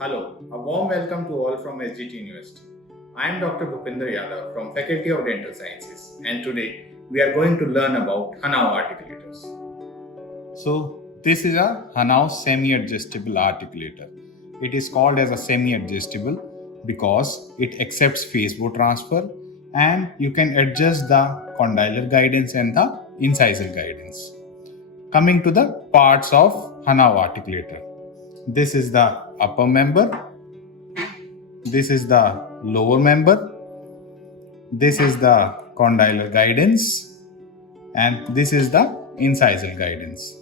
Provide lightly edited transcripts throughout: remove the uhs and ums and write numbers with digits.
Hello, a warm welcome to all from SGT University. I am Dr. Bhupinder Yadav from Faculty of Dental Sciences, and today we are going to learn about Hanau articulators. So, this is a Hanau semi-adjustable articulator. It is called as a semi-adjustable because it accepts phase-bow transfer and you can adjust the condylar guidance and the incisal guidance. Coming to the parts of Hanau articulator. This is the upper member, this is the lower member, this is the condylar guidance, and this is the incisal guidance.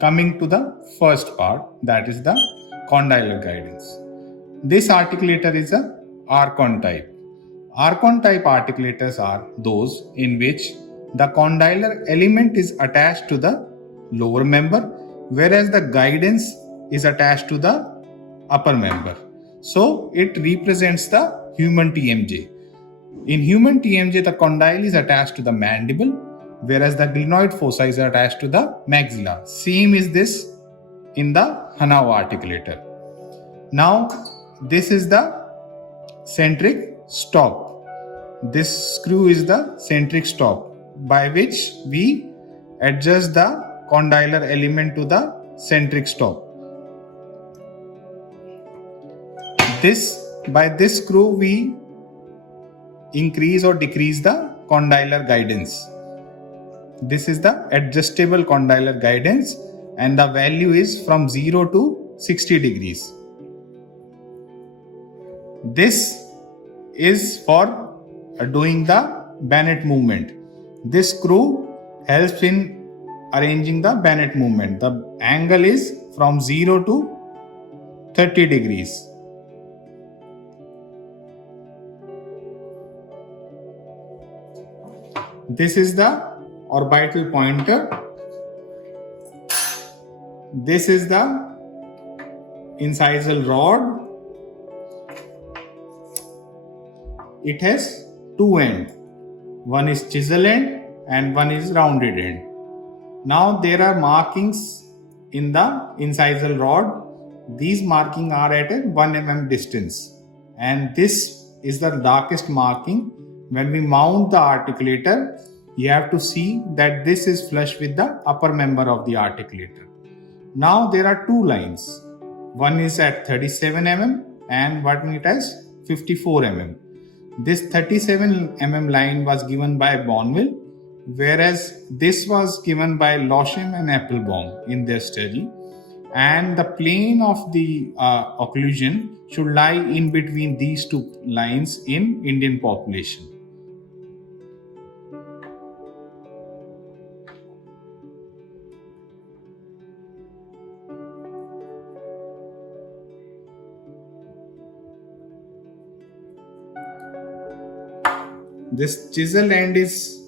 Coming to the first part, that is the condylar guidance. This articulator is a Archon type. Archon type articulators are those in which the condylar element is attached to the lower member, whereas the guidance is attached to the upper member. So it represents the human TMJ. In human TMJ, the condyle is attached to the mandible, whereas the glenoid fossa is attached to the maxilla. Same is this in the Hanau articulator. Now, this is the centric stop. This screw is the centric stop by which we adjust the condylar element to the centric stop. By this screw we increase or decrease the condylar guidance. This is the adjustable condylar guidance and the value is from 0 to 60 degrees. This is for doing the Bennett movement. This screw helps in arranging the Bennett movement. The angle is from 0 to 30 degrees. This is the orbital pointer. This is the incisal rod. It has two ends. One is chisel end and one is rounded end. Now there are markings in the incisal rod. These markings are at a 1 mm distance. And this is the darkest marking. When we mount the articulator, you have to see that this is flush with the upper member of the articulator. Now there are two lines. One is at 37 mm and one it has 54 mm. This 37 mm line was given by Bonville, whereas this was given by Losham and Applebaum in their study. And the plane of the occlusion should lie in between these two lines in Indian population. This chisel end is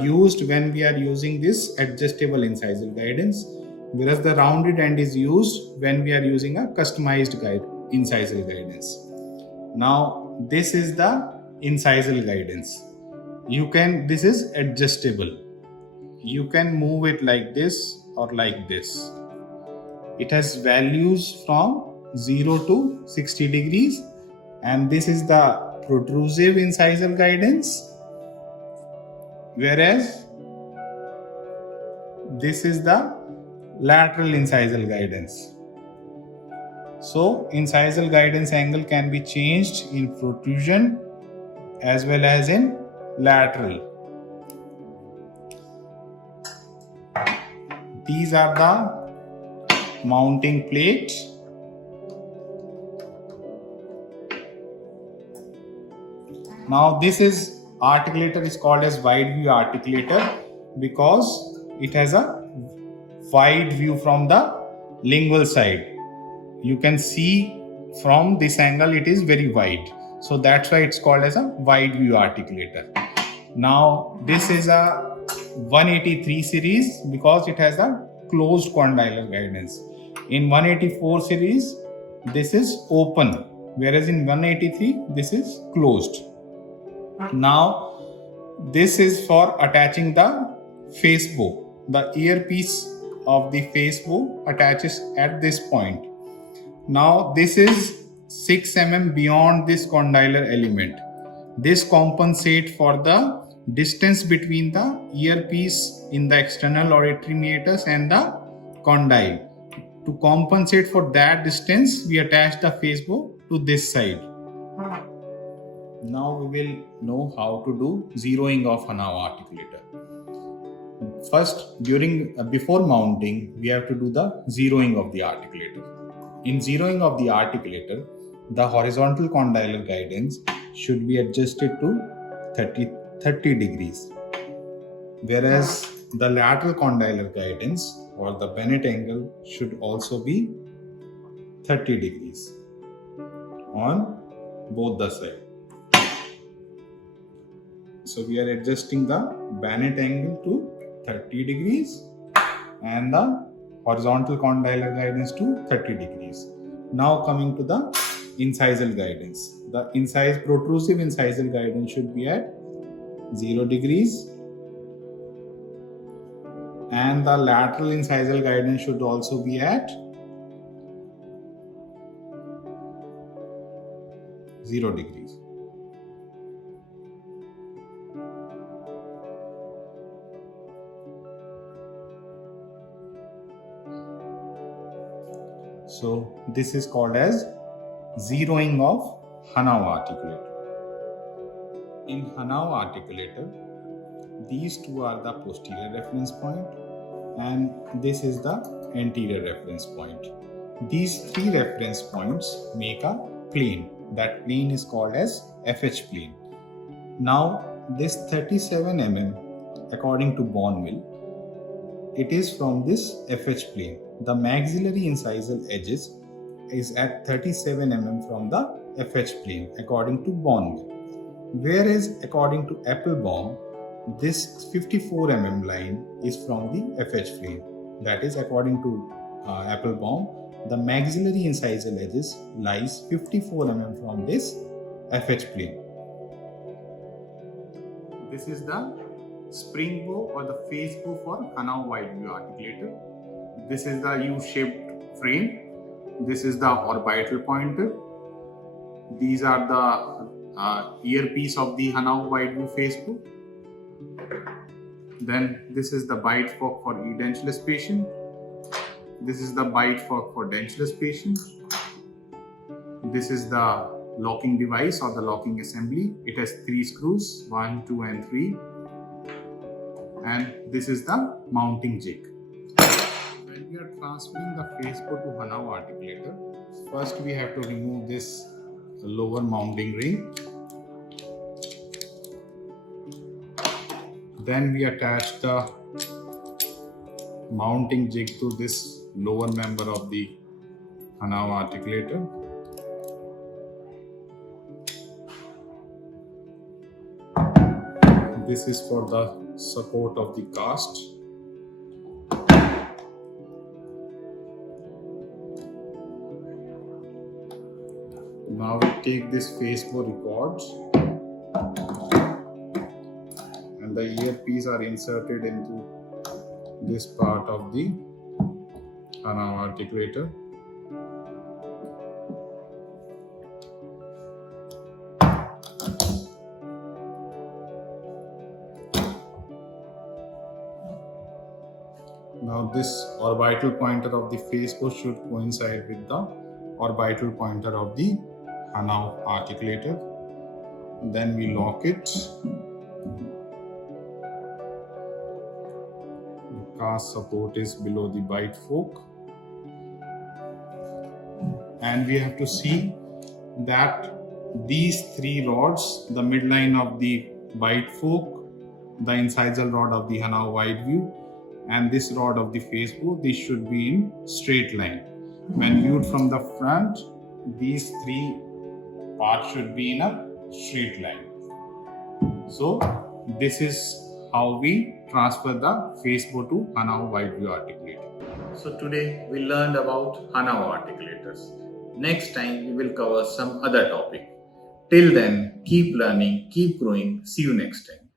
used when we are using this adjustable incisal guidance, whereas the rounded end is used when we are using a customized incisal guidance. Now this is the incisal guidance. This is adjustable. You can move it like this or like this. It has values from 0 to 60 degrees, and this is the protrusive incisal guidance, whereas this is the lateral incisal guidance. So incisal guidance angle can be changed in protrusion as well as in lateral. These are the mounting plates. Now this articulator is called as wide view articulator because it has a wide view from the lingual side. You can see from this angle it is very wide. So that's why it's called as a wide view articulator. Now this is a 183 series because it has a closed condylar guidance. In 184 series this is open, whereas in 183 this is closed. Now this is for attaching the face bow. The earpiece of the face bow attaches at this point. Now this is 6 mm beyond this condylar element. This compensates for the distance between the earpiece in the external auditory meatus and the condyle. To compensate for that distance, we attach the face bow to this side. Now we will know how to do zeroing of Hanau articulator. First, before mounting, we have to do the zeroing of the articulator. In zeroing of the articulator, the horizontal condylar guidance should be adjusted to 30 degrees, whereas the lateral condylar guidance or the Bennett angle should also be 30 degrees on both the sides. So we are adjusting the Bennett angle to 30 degrees and the horizontal condylar guidance to 30 degrees. Now coming to the incisal guidance. The protrusive incisal guidance should be at 0 degrees and the lateral incisal guidance should also be at 0 degrees. So this is called as zeroing of Hanau articulator. In Hanau articulator, these two are the posterior reference point and this is the anterior reference point. These three reference points make a plane. That plane is called as FH plane. Now this 37 mm, according to Bonville, it is from this FH plane. The maxillary incisal edges is at 37 mm from the FH plane according to Bonville. Whereas according to Applebaum, this 54 mm line is from the FH plane. That is, according to Applebaum, the maxillary incisal edges lies 54 mm from this FH plane. This is the spring bow or the face bow for Hanau wide view articulator. This is the U-shaped frame. This is the orbital pointer. These are the earpiece of the Hanau wide view face bow. Then this is the bite fork for edentulous patient. This is the bite fork for dentulous patient. This is the locking device or the locking assembly. It has 3 screws, 1, 2 and 3. And this is the mounting jig. When we are transferring the face bow to Hanau articulator, first we have to remove this lower mounting ring. Then we attach the mounting jig to this lower member of the Hanau articulator. This is for the support of the cast. Now we take this face bow records and the earpiece are inserted into this part of the Hanau articulator. Now this orbital pointer of the face bow should coincide with the orbital pointer of the Hanau articulator. Then we lock it. The cast support is below the bite fork. And we have to see that these 3 rods, the midline of the bite fork, the incisal rod of the Hanau wide view, and this rod of the face bow, this should be in straight line. When viewed from the front, these 3 parts should be in a straight line. So this is how we transfer the face bow to Hanau wide view articulator. So today we learned about Hanau articulators. Next time we will cover some other topic. Till then, keep learning, keep growing. See you next time.